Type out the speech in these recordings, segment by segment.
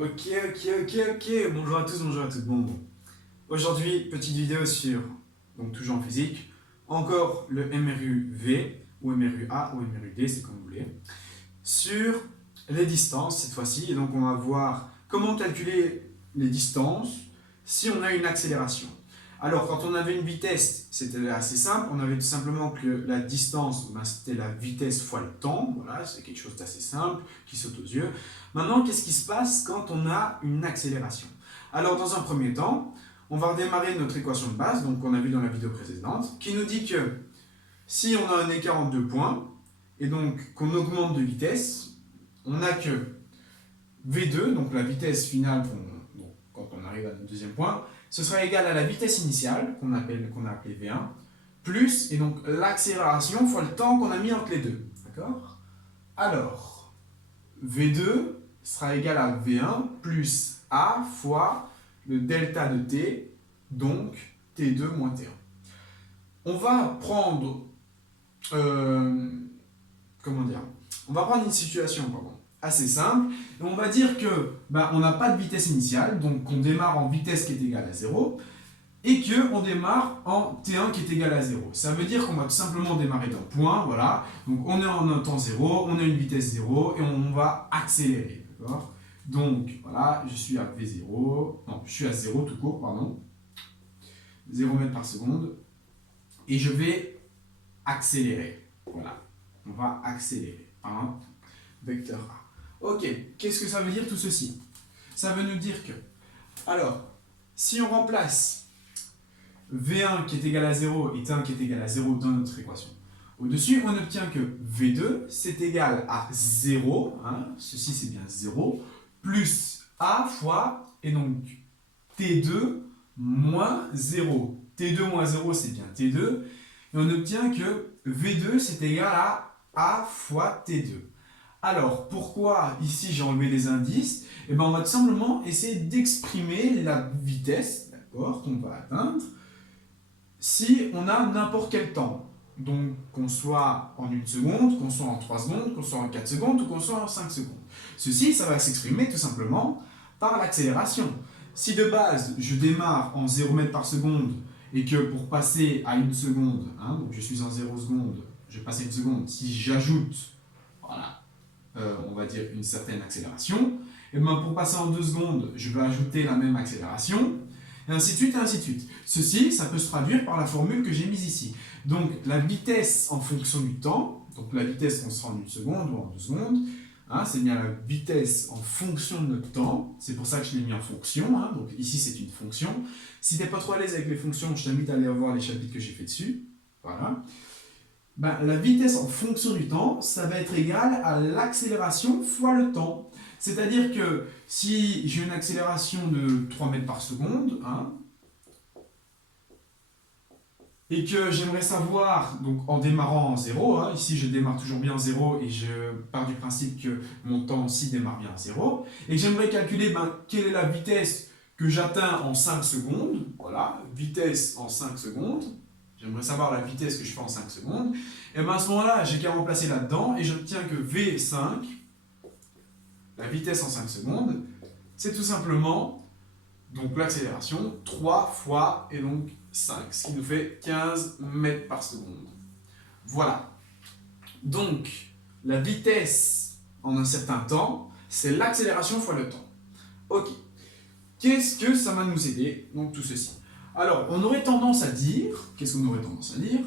Ok. Bonjour à tous, bonjour à toutes. Bon. Aujourd'hui, petite vidéo sur, donc toujours en physique, encore le MRU-V, ou MRU-A, ou MRU-D, c'est comme vous voulez, sur les distances cette fois-ci. Et donc on va voir comment calculer les distances si on a une accélération. Alors, quand on avait une vitesse, c'était assez simple. On avait tout simplement que la distance, c'était la vitesse fois le temps. Voilà, c'est quelque chose d'assez simple, qui saute aux yeux. Maintenant, qu'est-ce qui se passe quand on a une accélération? Alors, dans un premier temps, on va redémarrer notre équation de base, donc qu'on a vu dans la vidéo précédente, qui nous dit que si on a un écart en 2 points, et donc qu'on augmente de vitesse, on n'a que V2, donc la vitesse finale quand on arrive à notre deuxième point, ce sera égal à la vitesse initiale, qu'on a appelé V1, plus, et donc l'accélération fois le temps qu'on a mis entre les deux. D'accord? Alors, V2 sera égal à V1 plus A fois le delta de T, donc T2 moins T1. On va prendre, on va prendre une situation, assez simple, et on va dire que on n'a pas de vitesse initiale, donc on démarre en vitesse qui est égale à 0, et qu'on démarre en T1 qui est égal à 0. Ça veut dire qu'on va tout simplement démarrer d'un point, voilà, donc on est en un temps 0, on a une vitesse 0, et on va accélérer, d'accord? Donc, voilà, je suis à V0, non, je suis à 0 tout court, pardon, 0 mètres par seconde, et je vais accélérer, voilà, on va accélérer, vecteur A. Ok, qu'est-ce que ça veut dire tout ceci? Ça veut nous dire que, alors, si on remplace V1 qui est égal à 0 et T1 qui est égal à 0 dans notre équation, au-dessus, on obtient que V2, c'est égal à 0, ceci c'est bien 0, plus A fois, et donc T2 moins 0. T2 moins 0, c'est bien T2, et on obtient que V2, c'est égal à A fois T2. Alors, pourquoi ici j'ai enlevé les indices? On va tout simplement essayer d'exprimer la vitesse, d'accord, qu'on va atteindre si on a n'importe quel temps. Donc, qu'on soit en 1 seconde, qu'on soit en 3 secondes, qu'on soit en 4 secondes ou qu'on soit en 5 secondes. Ceci, ça va s'exprimer tout simplement par l'accélération. Si de base, je démarre en 0 mètres par seconde et que pour passer à 1 seconde, donc je suis en 0 seconde, je passe à 1 seconde, si j'ajoute, voilà, on va dire une certaine accélération, et pour passer en 2 secondes, je vais ajouter la même accélération, et ainsi de suite, et ainsi de suite. Ceci, ça peut se traduire par la formule que j'ai mise ici. Donc, la vitesse en fonction du temps, donc la vitesse qu'on sera en 1 seconde ou en 2 secondes, c'est bien la vitesse en fonction de notre temps, c'est pour ça que je l'ai mis en fonction, donc ici c'est une fonction. Si tu n'es pas trop à l'aise avec les fonctions, je t'invite à aller voir les chapitres que j'ai fait dessus, voilà. La vitesse en fonction du temps, ça va être égal à l'accélération fois le temps. C'est-à-dire que si j'ai une accélération de 3 mètres par seconde, et que j'aimerais savoir, donc en démarrant en 0, ici je démarre toujours bien en 0 et je pars du principe que mon temps aussi démarre bien en 0, et que j'aimerais calculer quelle est la vitesse que j'atteins en 5 secondes, voilà, vitesse en 5 secondes, j'aimerais savoir la vitesse que je fais en 5 secondes, et à ce moment-là, j'ai qu'à remplacer là-dedans, et j'obtiens que V5, la vitesse en 5 secondes, c'est tout simplement donc l'accélération 3 fois, et donc 5, ce qui nous fait 15 mètres par seconde. Voilà. Donc, la vitesse en un certain temps, c'est l'accélération fois le temps. Ok. Qu'est-ce que ça va nous aider, donc tout ceci? Alors, on aurait tendance à dire, qu'est-ce qu'on aurait tendance à dire?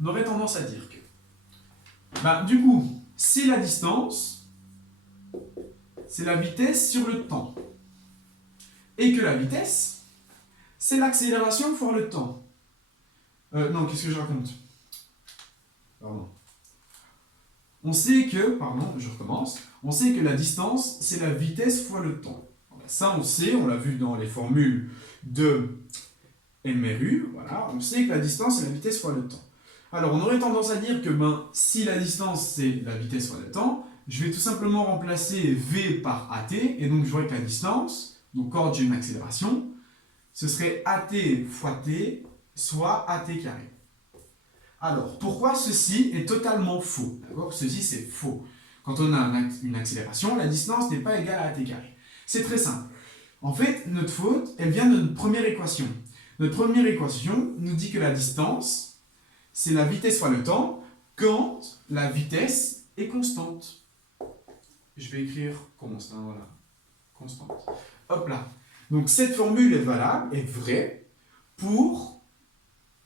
On aurait tendance à dire que, du coup, c'est la distance, c'est la vitesse sur le temps. Et que la vitesse, c'est l'accélération fois le temps. Non, qu'est-ce que je raconte? Pardon. On sait que, je recommence, on sait que la distance, c'est la vitesse fois le temps. Ça, on sait, on l'a vu dans les formules de MRU, voilà, on sait que la distance, c'est la vitesse fois le temps. Alors, on aurait tendance à dire que si la distance, c'est la vitesse fois le temps, je vais tout simplement remplacer V par AT, et donc j'aurai que la distance, donc quand j'ai une accélération, ce serait AT fois T, soit AT carré. Alors, pourquoi ceci est totalement faux? Ceci, c'est faux. Quand on a une accélération, la distance n'est pas égale à AT carré. C'est très simple. En fait, notre faute, elle vient de notre première équation. Notre première équation nous dit que la distance, c'est la vitesse fois le temps, quand la vitesse est constante. Je vais écrire constante, voilà. Constante. Hop là. Donc cette formule est valable, est vraie, pour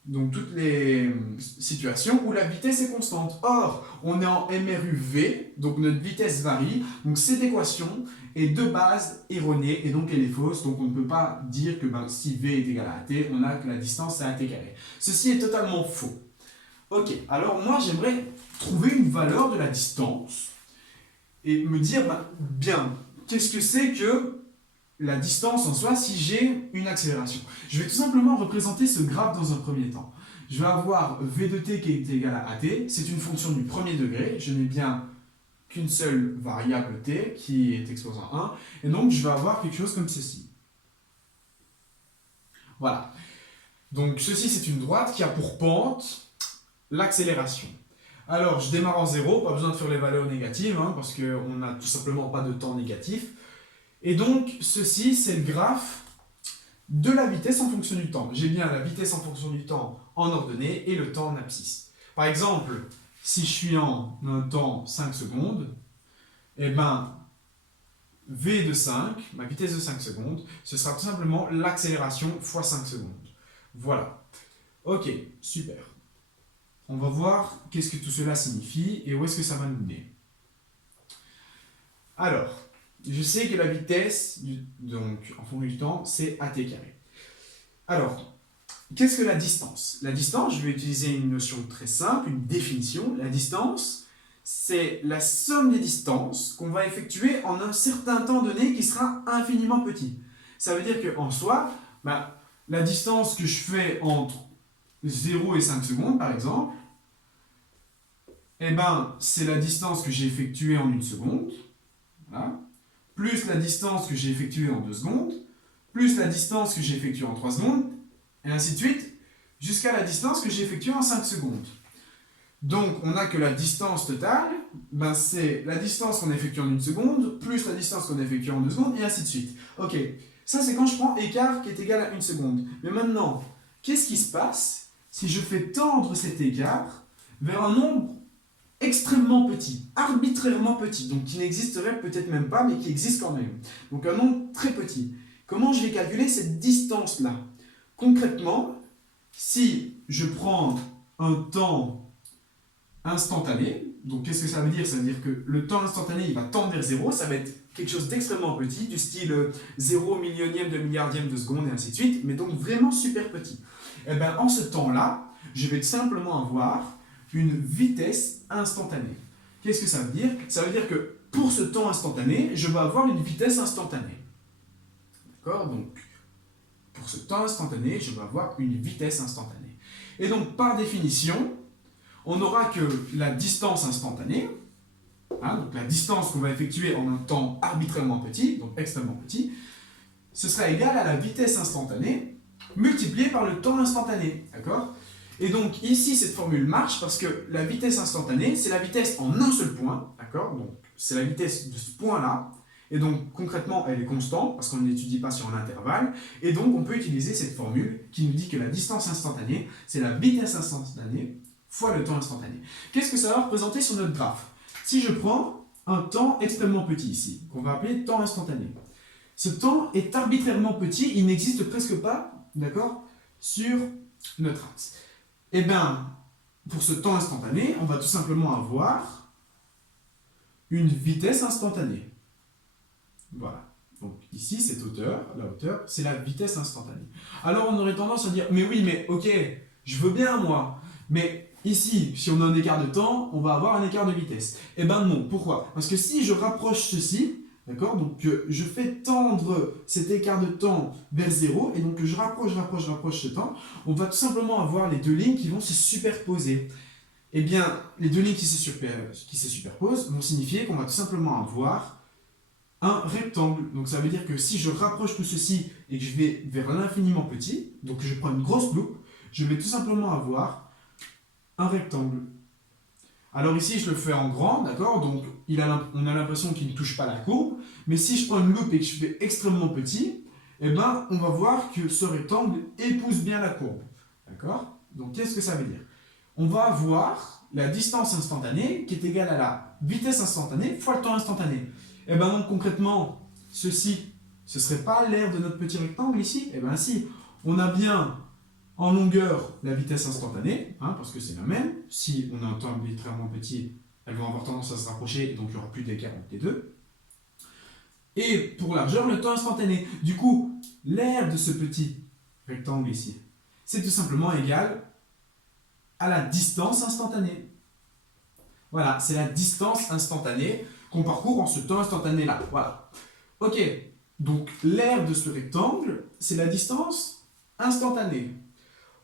donc, toutes les situations où la vitesse est constante. Or, on est en MRUV, donc notre vitesse varie. Donc cette équation est de base erronée et donc elle est fausse. Donc on ne peut pas dire que si V est égal à AT, on a que la distance c'est AT carré. Ceci est totalement faux. Ok, alors moi j'aimerais trouver une valeur de la distance et me dire, bien, qu'est-ce que c'est que la distance en soi si j'ai une accélération. Je vais tout simplement représenter ce graphe dans un premier temps. Je vais avoir V de t qui est égal à AT, c'est une fonction du premier degré, je n'ai bien qu'une seule variable t qui est exposant 1, et donc je vais avoir quelque chose comme ceci. Voilà. Donc ceci c'est une droite qui a pour pente l'accélération. Alors je démarre en 0, pas besoin de faire les valeurs négatives, parce qu'on n'a tout simplement pas de temps négatif. Et donc, ceci, c'est le graphe de la vitesse en fonction du temps. J'ai bien la vitesse en fonction du temps en ordonnée et le temps en abscisse. Par exemple, si je suis en un temps 5 secondes, eh ben, V de 5, ma vitesse de 5 secondes, ce sera tout simplement l'accélération fois 5 secondes. Voilà. Ok, super. On va voir qu'est-ce que tout cela signifie et où est-ce que ça va nous mener. Alors, je sais que la vitesse, donc en fonction du temps, c'est AT carré. Alors, qu'est-ce que la distance? La distance, je vais utiliser une notion très simple, une définition. La distance, c'est la somme des distances qu'on va effectuer en un certain temps donné qui sera infiniment petit. Ça veut dire qu'en soi, la distance que je fais entre 0 et 5 secondes, par exemple, c'est la distance que j'ai effectuée en 1 seconde. Voilà. Plus la distance que j'ai effectuée en 2 secondes, plus la distance que j'ai effectuée en 3 secondes, et ainsi de suite, jusqu'à la distance que j'ai effectuée en 5 secondes. Donc, on n'a que la distance totale, c'est la distance qu'on a effectuée en 1 seconde, plus la distance qu'on a effectuée en 2 secondes, et ainsi de suite. Ok, ça c'est quand je prends écart qui est égal à 1 seconde. Mais maintenant, qu'est-ce qui se passe si je fais tendre cet écart vers un nombre extrêmement petit, arbitrairement petit, donc qui n'existerait peut-être même pas, mais qui existe quand même. Donc un nombre très petit. Comment je vais calculer cette distance-là? Concrètement, si je prends un temps instantané, donc qu'est-ce que ça veut dire? Ça veut dire que le temps instantané, il va tendre vers 0, ça va être quelque chose d'extrêmement petit, du style 0 millionième de milliardième de seconde, et ainsi de suite, mais donc vraiment super petit. Et en ce temps-là, je vais simplement avoir une vitesse instantanée. Qu'est-ce que ça veut dire? Ça veut dire que pour ce temps instantané, je vais avoir une vitesse instantanée. D'accord? Donc, pour ce temps instantané, je vais avoir une vitesse instantanée. Et donc, par définition, on n'aura que la distance instantanée, donc la distance qu'on va effectuer en un temps arbitrairement petit, donc extrêmement petit, ce sera égal à la vitesse instantanée multipliée par le temps instantané. D'accord? Et donc ici, cette formule marche parce que la vitesse instantanée, c'est la vitesse en un seul point, d'accord? Donc c'est la vitesse de ce point-là, et donc concrètement, elle est constante parce qu'on n'étudie pas sur un intervalle, et donc on peut utiliser cette formule qui nous dit que la distance instantanée, c'est la vitesse instantanée fois le temps instantané. Qu'est-ce que ça va représenter sur notre graphe? Si je prends un temps extrêmement petit ici, qu'on va appeler temps instantané, ce temps est arbitrairement petit, il n'existe presque pas, d'accord, sur notre axe. Eh bien, pour ce temps instantané, on va tout simplement avoir une vitesse instantanée. Voilà. Donc ici, cette hauteur, la hauteur, c'est la vitesse instantanée. Alors on aurait tendance à dire, mais oui, mais ok, je veux bien moi, mais ici, si on a un écart de temps, on va avoir un écart de vitesse. Eh bien non, pourquoi? Parce que si je rapproche ceci, d'accord, donc je fais tendre cet écart de temps vers 0, et donc je rapproche ce temps, on va tout simplement avoir les deux lignes qui vont se superposer. Eh bien, les deux lignes qui se superposent vont signifier qu'on va tout simplement avoir un rectangle. Donc ça veut dire que si je rapproche tout ceci et que je vais vers l'infiniment petit, donc je prends une grosse loupe, je vais tout simplement avoir un rectangle. Alors ici, je le fais en grand, d'accord? Donc on a l'impression qu'il ne touche pas la courbe. Mais si je prends une loupe et que je fais extrêmement petit, eh ben, on va voir que ce rectangle épouse bien la courbe. D'accord? Donc qu'est-ce que ça veut dire? On va avoir la distance instantanée qui est égale à la vitesse instantanée fois le temps instantané. Et bien donc concrètement, ceci, ce ne serait pas l'aire de notre petit rectangle ici? Et bien si, on a bien en longueur la vitesse instantanée, hein, parce que c'est la même. Si on a un temps arbitrairement petit, elles vont avoir tendance à se rapprocher, et donc il n'y aura plus d'écart entre les deux. Et pour largeur, le temps instantané. Du coup, l'aire de ce petit rectangle ici, c'est tout simplement égal à la distance instantanée. Voilà, c'est la distance instantanée qu'on parcourt en ce temps instantané-là. Voilà. Ok, donc l'aire de ce rectangle, c'est la distance instantanée.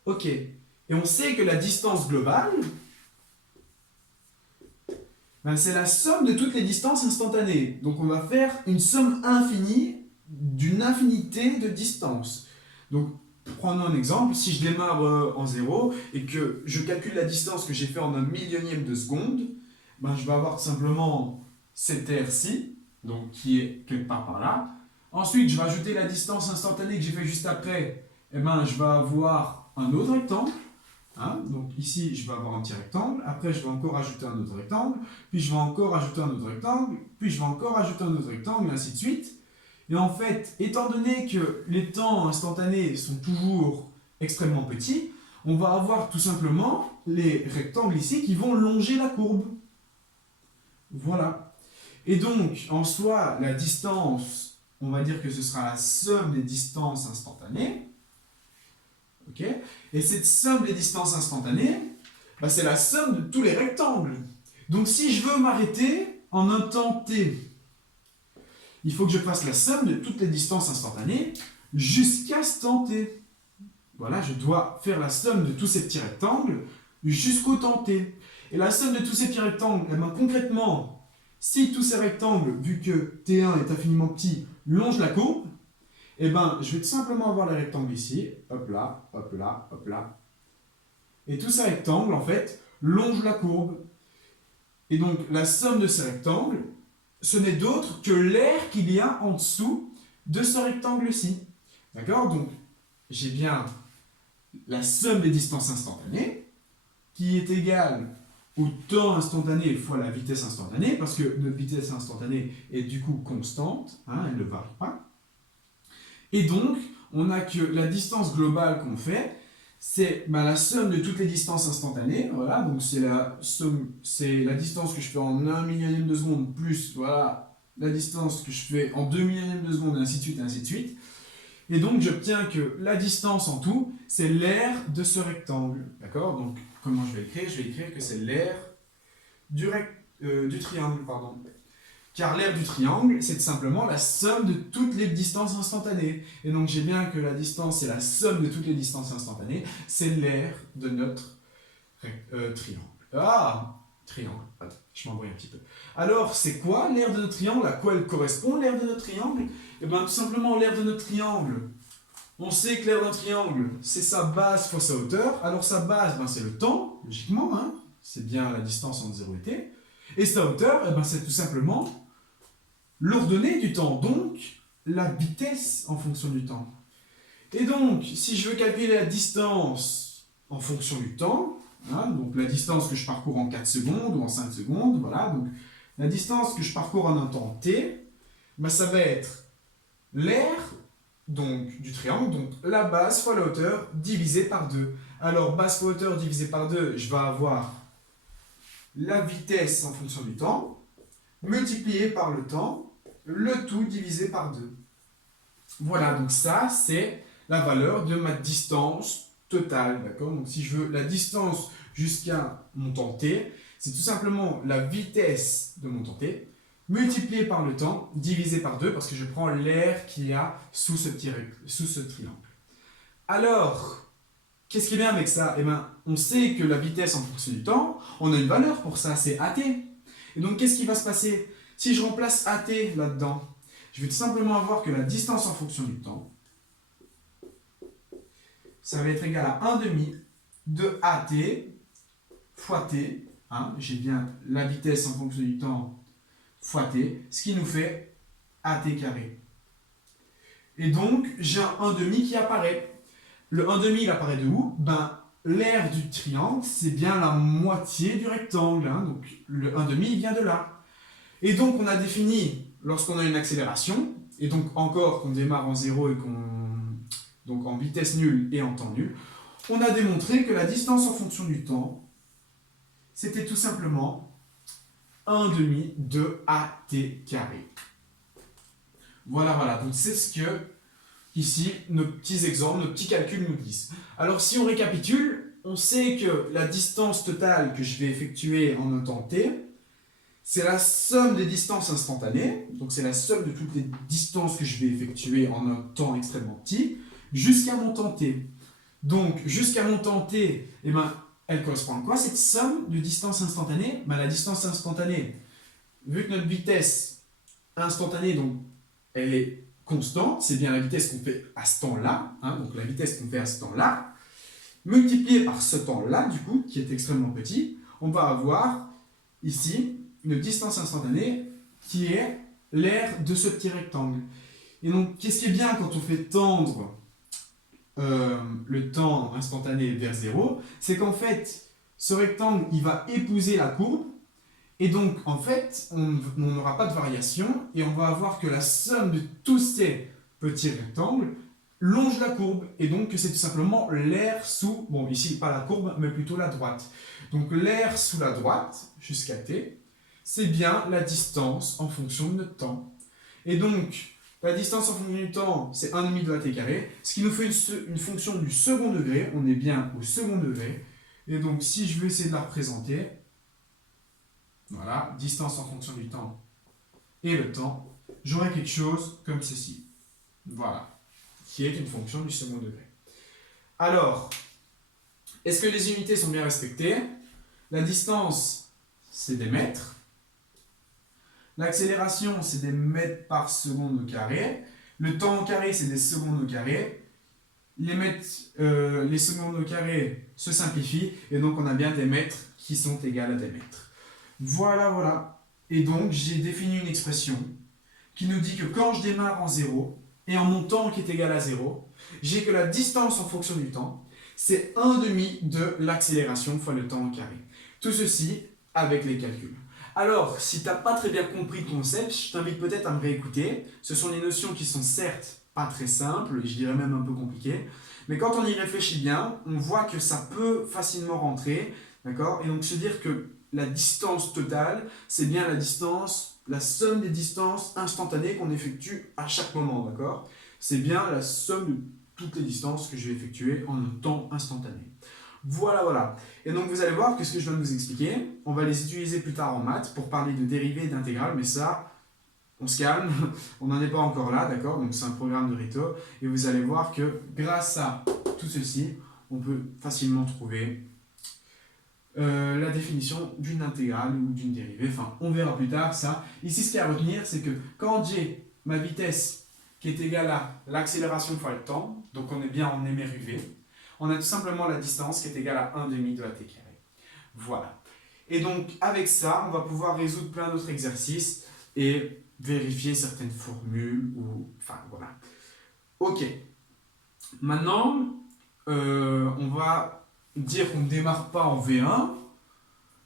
Ok, et on sait que la distance globale, ben c'est la somme de toutes les distances instantanées. Donc on va faire une somme infinie d'une infinité de distances. Donc prenons un exemple, si je démarre en 0 et que je calcule la distance que j'ai fait en un millionième de seconde, ben je vais avoir tout simplement cette aire-ci, donc qui est quelque part par là. Ensuite, je vais ajouter la distance instantanée que j'ai fait juste après, et ben je vais avoir un autre rectangle. Hein, donc ici, je vais avoir un petit rectangle, après je vais encore ajouter un autre rectangle, puis je vais encore ajouter un autre rectangle, puis je vais encore ajouter un autre rectangle, et ainsi de suite. Et en fait, étant donné que les temps instantanés sont toujours extrêmement petits, on va avoir tout simplement les rectangles ici qui vont longer la courbe. Voilà. Et donc, en soi, la distance, on va dire que ce sera la somme des distances instantanées. Okay. Et cette somme des distances instantanées, bah, c'est la somme de tous les rectangles. Donc si je veux m'arrêter en un temps t, il faut que je fasse la somme de toutes les distances instantanées jusqu'à ce temps t. Voilà, je dois faire la somme de tous ces petits rectangles jusqu'au temps t. Et la somme de tous ces petits rectangles, eh bien, concrètement, si tous ces rectangles, vu que t1 est infiniment petit, longent la courbe, eh ben, je vais tout simplement avoir les rectangles ici, hop là, hop là, hop là. Et tous ces rectangles, en fait, longent la courbe. Et donc, la somme de ces rectangles, ce n'est d'autre que l'aire qu'il y a en dessous de ce rectangle-ci. D'accord? Donc, j'ai bien la somme des distances instantanées, qui est égale au temps instantané fois la vitesse instantanée, parce que notre vitesse instantanée est du coup constante, hein, elle ne varie pas. Et donc, on a que la distance globale qu'on fait, c'est la somme de toutes les distances instantanées. Voilà, donc c'est la distance que je fais en 1 millionième de seconde plus voilà, la distance que je fais en 2 millionièmes de seconde, et ainsi de suite, et ainsi de suite. Et donc, j'obtiens que la distance en tout, c'est l'aire de ce rectangle. D'accord? Donc, comment je vais écrire? Je vais écrire que c'est l'aire du triangle, pardon. Car l'aire du triangle, c'est tout simplement la somme de toutes les distances instantanées. Et donc j'ai bien que la distance, c'est la somme de toutes les distances instantanées, c'est l'aire de notre triangle. Ah, triangle, attends, je m'embrouille un petit peu. Alors, c'est quoi l'aire de notre triangle? À quoi elle correspond, l'aire de notre triangle? Eh bien, tout simplement, l'aire de notre triangle, on sait que l'aire d'un triangle, c'est sa base fois sa hauteur. Alors sa base, c'est le temps, logiquement, hein, c'est bien la distance entre 0 et t. Et sa hauteur, c'est tout simplement l'ordonnée du temps, donc la vitesse en fonction du temps. Et donc, si je veux calculer la distance en fonction du temps, hein, donc la distance que je parcours en 4 secondes ou en 5 secondes, voilà, donc la distance que je parcours en un temps t, ça va être l'aire donc, du triangle, donc la base fois la hauteur divisé par 2. Alors, base fois hauteur divisé par 2, je vais avoir la vitesse en fonction du temps, multiplié par le temps, le tout divisé par 2. Voilà, donc ça, c'est la valeur de ma distance totale, d'accord? Donc si je veux la distance jusqu'à mon temps t, c'est tout simplement la vitesse de mon temps t, multiplié par le temps, divisé par 2, parce que je prends l'aire qu'il y a sous ce triangle. Alors, qu'est-ce qui est bien avec ça? Eh bien, on sait que la vitesse en fonction du temps, on a une valeur pour ça, c'est AT. Et donc, qu'est-ce qui va se passer? Si je remplace AT là-dedans, je vais tout simplement avoir que la distance en fonction du temps, ça va être égal à 1/2 de AT fois T hein, j'ai bien la vitesse en fonction du temps fois t, ce qui nous fait at carré. Et donc, j'ai un 1,5 qui apparaît. Le 1,5, il apparaît de où? Ben, l'aire du triangle, c'est bien la moitié du rectangle. Hein, donc, le 1,5, il vient de là. Et donc, on a défini, lorsqu'on a une accélération, et donc encore qu'on démarre en 0 et donc en vitesse nulle et en temps nul, on a démontré que la distance en fonction du temps, c'était tout simplement 1,5 de at carré. Voilà, voilà. Donc c'est ce que, ici, nos petits exemples, nos petits calculs nous disent. Alors si on récapitule, on sait que la distance totale que je vais effectuer en un temps t, c'est la somme des distances instantanées, donc c'est la somme de toutes les distances que je vais effectuer en un temps extrêmement petit, jusqu'à mon temps t. Donc jusqu'à mon temps t, eh ben, elle correspond à quoi cette somme de distance instantanée? Ben, la distance instantanée, vu que notre vitesse instantanée, donc, elle est constante, c'est bien la vitesse qu'on fait à ce temps-là, hein, donc la vitesse qu'on fait à ce temps-là, multipliée par ce temps-là, du coup, qui est extrêmement petit, on va avoir ici une distance instantanée qui est l'aire de ce petit rectangle. Et donc, qu'est-ce qui est bien quand on fait tendre le temps instantané vers 0, c'est qu'en fait, ce rectangle, il va épouser la courbe, et donc, en fait, on n'aura pas de variation, et on va avoir que la somme de tous ces petits rectangles longe la courbe, et donc c'est tout simplement l'aire sous, bon ici pas la courbe, mais plutôt la droite. Donc l'aire sous la droite, jusqu'à t, c'est bien la distance en fonction de notre temps. Et donc, la distance en fonction du temps, c'est 1,5 de at carré, ce qui nous fait une fonction du second degré, on est bien au second degré, et donc si je veux essayer de la représenter, voilà, distance en fonction du temps et le temps, j'aurai quelque chose comme ceci. Voilà, qui est une fonction du second degré. Alors, est-ce que les unités sont bien respectées? La distance, c'est des mètres. L'accélération, c'est des mètres par seconde au carré. Le temps au carré, c'est des secondes au carré. Les secondes au carré se simplifient, et donc on a bien des mètres qui sont égales à des mètres. Voilà, voilà. Et donc, j'ai défini une expression qui nous dit que quand je démarre en 0, et en mon temps qui est égal à 0, j'ai que la distance en fonction du temps, c'est 1,5 de l'accélération fois le temps au carré. Tout ceci avec les calculs. Alors, si tu n'as pas très bien compris le concept, je t'invite peut-être à me réécouter. Ce sont des notions qui sont certes pas très simples, je dirais même un peu compliquées, mais quand on y réfléchit bien, on voit que ça peut facilement rentrer, d'accord? Et donc se dire que la distance totale, c'est bien la distance, la somme des distances instantanées qu'on effectue à chaque moment, d'accord? C'est bien la somme de toutes les distances que je vais effectuer en un temps instantané. Voilà, voilà. Et donc vous allez voir que ce que je viens de vous expliquer, on va les utiliser plus tard en maths pour parler de dérivées et d'intégrales, mais ça, on se calme, on n'en est pas encore là, d'accord? Donc c'est un programme de Rito, et vous allez voir que grâce à tout ceci, on peut facilement trouver la définition d'une intégrale ou d'une dérivée, enfin on verra plus tard ça. Ici ce qu'il y a à retenir, c'est que quand j'ai ma vitesse qui est égale à l'accélération fois le temps, donc on est bien en mruv, on a tout simplement la distance qui est égale à 1,5 de at carré. Voilà. Et donc avec ça, on va pouvoir résoudre plein d'autres exercices et vérifier certaines formules, ou enfin voilà. Ok. Maintenant, on va dire qu'on ne démarre pas en V1,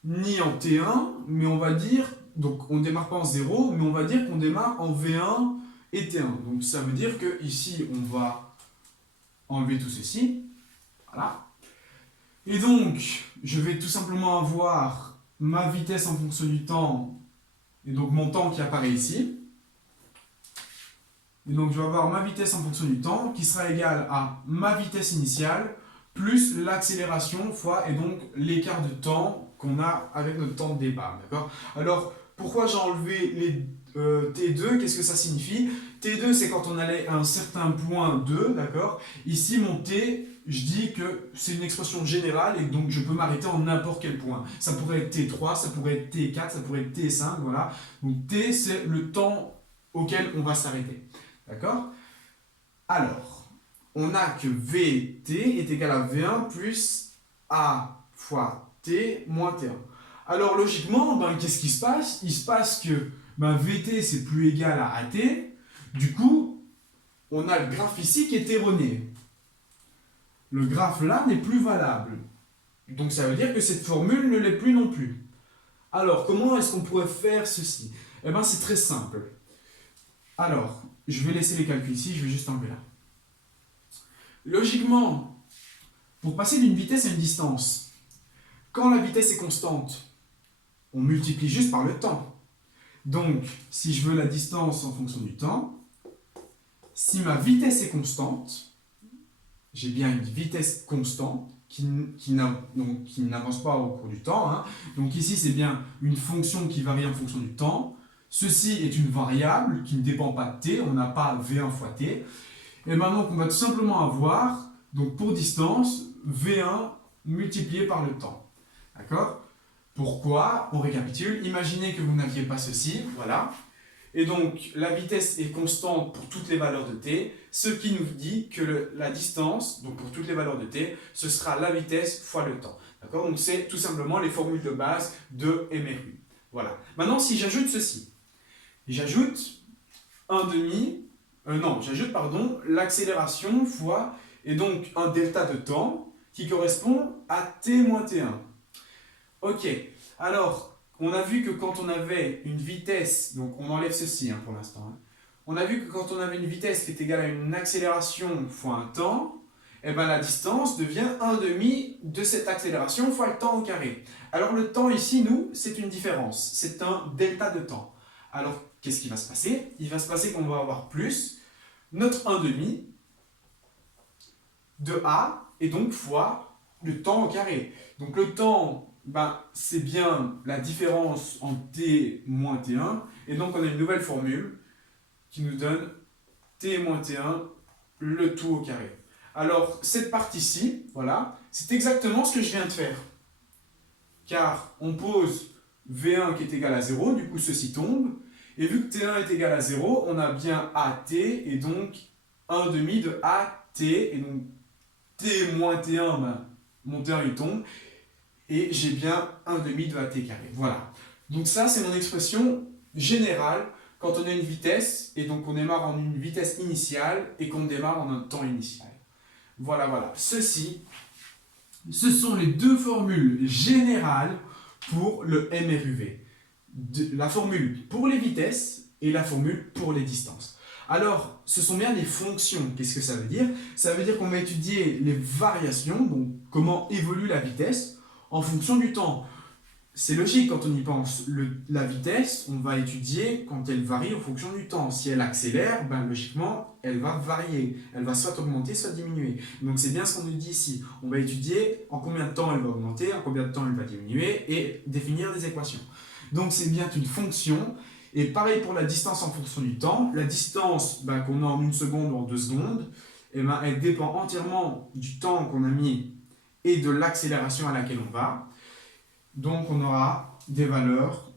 ni en T1, mais on va dire, donc on ne démarre pas en 0, mais on va dire qu'on démarre en V1 et T1. Donc ça veut dire que ici on va enlever tout ceci, voilà. Et donc, je vais tout simplement avoir ma vitesse en fonction du temps, et donc mon temps qui apparaît ici. Et donc je vais avoir ma vitesse en fonction du temps qui sera égale à ma vitesse initiale plus l'accélération fois et donc l'écart de temps qu'on a avec notre temps de départ. D'accord? Alors pourquoi j'ai enlevé les T2? Qu'est-ce que ça signifie? T2 c'est quand on allait à un certain point 2, d'accord? Ici mon T, je dis que c'est une expression générale et donc je peux m'arrêter en n'importe quel point. Ça pourrait être T3, ça pourrait être T4, ça pourrait être T5, voilà. Donc T c'est le temps auquel on va s'arrêter. D'accord? Alors, on a que Vt est égal à V1 plus A fois T moins T1. Alors logiquement, ben, qu'est-ce qui se passe? Il se passe que ben, VT c'est plus égal à AT, du coup, on a le graphe ici qui est erroné. Le graphe là n'est plus valable. Donc ça veut dire que cette formule ne l'est plus non plus. Alors, comment est-ce qu'on pourrait faire ceci? Eh bien, c'est très simple. Alors, je vais laisser les calculs ici, je vais juste enlever là. Logiquement, pour passer d'une vitesse à une distance, quand la vitesse est constante, on multiplie juste par le temps. Donc, si je veux la distance en fonction du temps, si ma vitesse est constante, j'ai bien une vitesse constante qui n'avance pas au cours du temps. Hein. Donc ici, c'est bien une fonction qui varie en fonction du temps. Ceci est une variable qui ne dépend pas de t, on n'a pas V1 fois t. Et maintenant, on va tout simplement avoir, donc pour distance, V1 multiplié par le temps. D'accord? Pourquoi? On récapitule. Imaginez que vous n'aviez pas ceci, voilà. Et donc, la vitesse est constante pour toutes les valeurs de t, ce qui nous dit que la distance, donc pour toutes les valeurs de t, ce sera la vitesse fois le temps. D'accord? Donc, c'est tout simplement les formules de base de MRU. Voilà. Maintenant, si j'ajoute ceci, j'ajoute l'accélération fois, et donc un delta de temps qui correspond à t moins t1. Ok, alors, on a vu que quand on avait une vitesse, donc on enlève ceci hein, pour l'instant, hein. On a vu que quand on avait une vitesse qui est égale à une accélération fois un temps, eh ben la distance devient 1/2 de cette accélération fois le temps au carré. Alors le temps ici, nous, c'est une différence, c'est un delta de temps. Alors qu'est-ce qui va se passer? Il va se passer qu'on va avoir plus notre 1/2 de a, et donc fois le temps au carré. Donc le temps, ben, c'est bien la différence entre t moins t1, et donc on a une nouvelle formule qui nous donne t moins t1, le tout au carré. Alors cette partie-ci, voilà, c'est exactement ce que je viens de faire. Car on pose V1 qui est égal à 0, du coup ceci tombe, et vu que t1 est égal à 0, on a bien AT, et donc 1/2 de AT, et donc t moins t1, ben, mon t1 il tombe, et j'ai bien 1/2 de AT carré. Voilà. Donc ça, c'est mon expression générale quand on a une vitesse, et donc on démarre en une vitesse initiale, et qu'on démarre en un temps initial. Voilà, voilà. Ceci, ce sont les deux formules générales pour le MRUV. La formule pour les vitesses et la formule pour les distances. Alors, ce sont bien des fonctions. Qu'est-ce que ça veut dire? Ça veut dire qu'on va étudier les variations, donc comment évolue la vitesse, en fonction du temps. C'est logique quand on y pense. La vitesse, on va étudier quand elle varie en fonction du temps. Si elle accélère, ben, logiquement, elle va varier. Elle va soit augmenter, soit diminuer. Donc c'est bien ce qu'on nous dit ici. On va étudier en combien de temps elle va augmenter, en combien de temps elle va diminuer, et définir des équations. Donc c'est bien une fonction. Et pareil pour la distance en fonction du temps. La distance ben, qu'on a en 1 seconde ou en 2 secondes, eh ben, elle dépend entièrement du temps qu'on a mis et de l'accélération à laquelle on va. Donc on aura des valeurs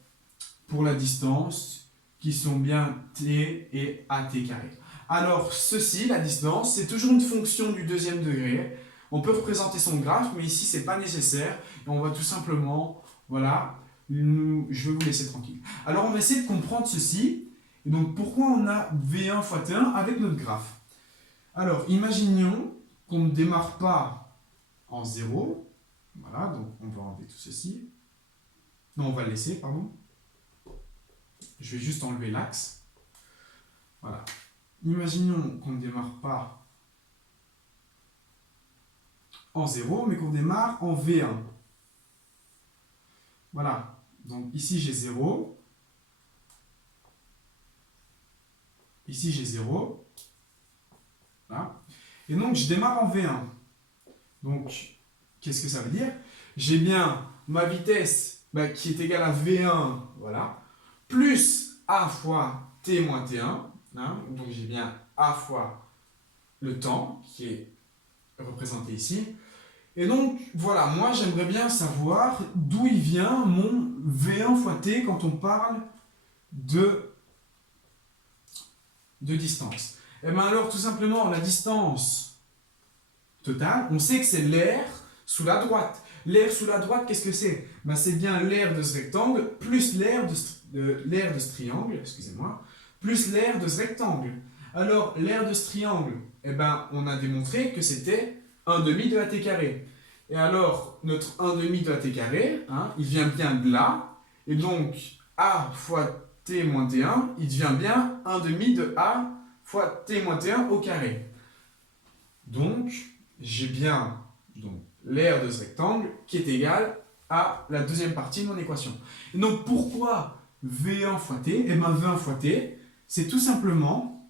pour la distance qui sont bien t et at carré. Alors ceci, la distance, c'est toujours une fonction du deuxième degré. On peut représenter son graphe, mais ici c'est pas nécessaire. Et on va tout simplement, voilà, je vais vous laisser tranquille. Alors on va essayer de comprendre ceci. Et donc pourquoi on a V1 fois T1 avec notre graphe? Alors imaginons qu'on ne démarre pas en 0. Voilà, donc on va enlever tout ceci. Non, on va le laisser, pardon. Je vais juste enlever l'axe. Voilà. Imaginons qu'on ne démarre pas en 0, mais qu'on démarre en V1. Voilà. Donc ici j'ai 0. Ici j'ai 0. Voilà. Et donc je démarre en V1. Donc, qu'est-ce que ça veut dire? J'ai bien ma vitesse qui est égale à V1, voilà, plus A fois T moins T1. Hein, donc j'ai bien A fois le temps qui est représenté ici. Et donc, voilà, moi j'aimerais bien savoir d'où il vient mon V1 fois T quand on parle de distance. Et bien alors, tout simplement, la distance totale, on sait que c'est l'air sous la droite. L'aire sous la droite, qu'est-ce que c'est? Ben, c'est bien l'aire de ce rectangle plus l'aire de ce triangle, excusez-moi, plus l'aire de ce rectangle. Alors, l'aire de ce triangle, eh ben, on a démontré que c'était 1 demi de AT carré. Et alors, notre 1 demi de AT carré, hein, il vient bien de là, et donc A fois T moins T1, il devient bien 1 demi de A fois T moins T1 au carré. Donc, j'ai bien l'aire de ce rectangle qui est égale à la deuxième partie de mon équation. Et donc, pourquoi V1 fois T? Eh bien, V1 fois T, c'est tout simplement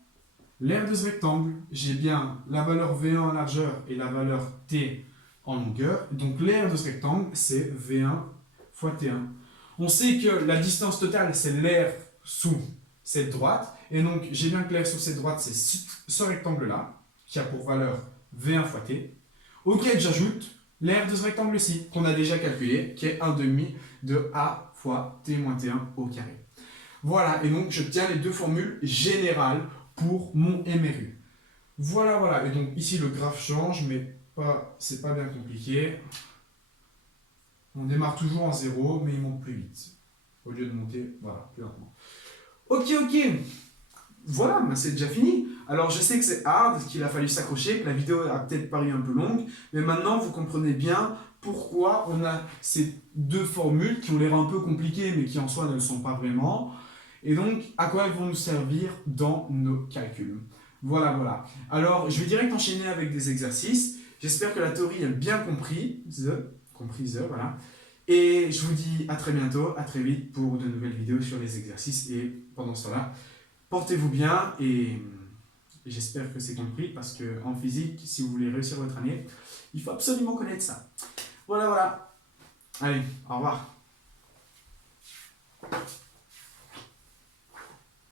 l'aire de ce rectangle. J'ai bien la valeur V1 en largeur et la valeur T en longueur. Donc, l'aire de ce rectangle, c'est V1 fois T1. On sait que la distance totale, c'est l'aire sous cette droite. Et donc, j'ai bien que l'aire sous cette droite, c'est ce rectangle-là, qui a pour valeur V1 fois T, auquel j'ajoute l'aire de ce rectangle-ci, qu'on a déjà calculé, qui est 1 demi de A fois T moins T1 au carré. Voilà, et donc je tiens les deux formules générales pour mon MRU. Voilà, voilà, et donc ici le graphe change, mais c'est pas bien compliqué. On démarre toujours en 0, mais il monte plus vite. Au lieu de monter, voilà, plus lentement. Ok, voilà, ben c'est déjà fini. Alors je sais que c'est hard, qu'il a fallu s'accrocher, que la vidéo a peut-être paru un peu longue, mais maintenant vous comprenez bien pourquoi on a ces deux formules qui ont l'air un peu compliquées, mais qui en soi ne le sont pas vraiment. Et donc, à quoi elles vont nous servir dans nos calculs. Voilà, voilà. Alors, je vais direct enchaîner avec des exercices. J'espère que la théorie est bien comprise, voilà. Et je vous dis à très bientôt, à très vite pour de nouvelles vidéos sur les exercices. Et pendant ce temps-là, portez-vous bien et j'espère que c'est compris parce qu'en physique, si vous voulez réussir votre année, il faut absolument connaître ça. Voilà, voilà. Allez, au revoir.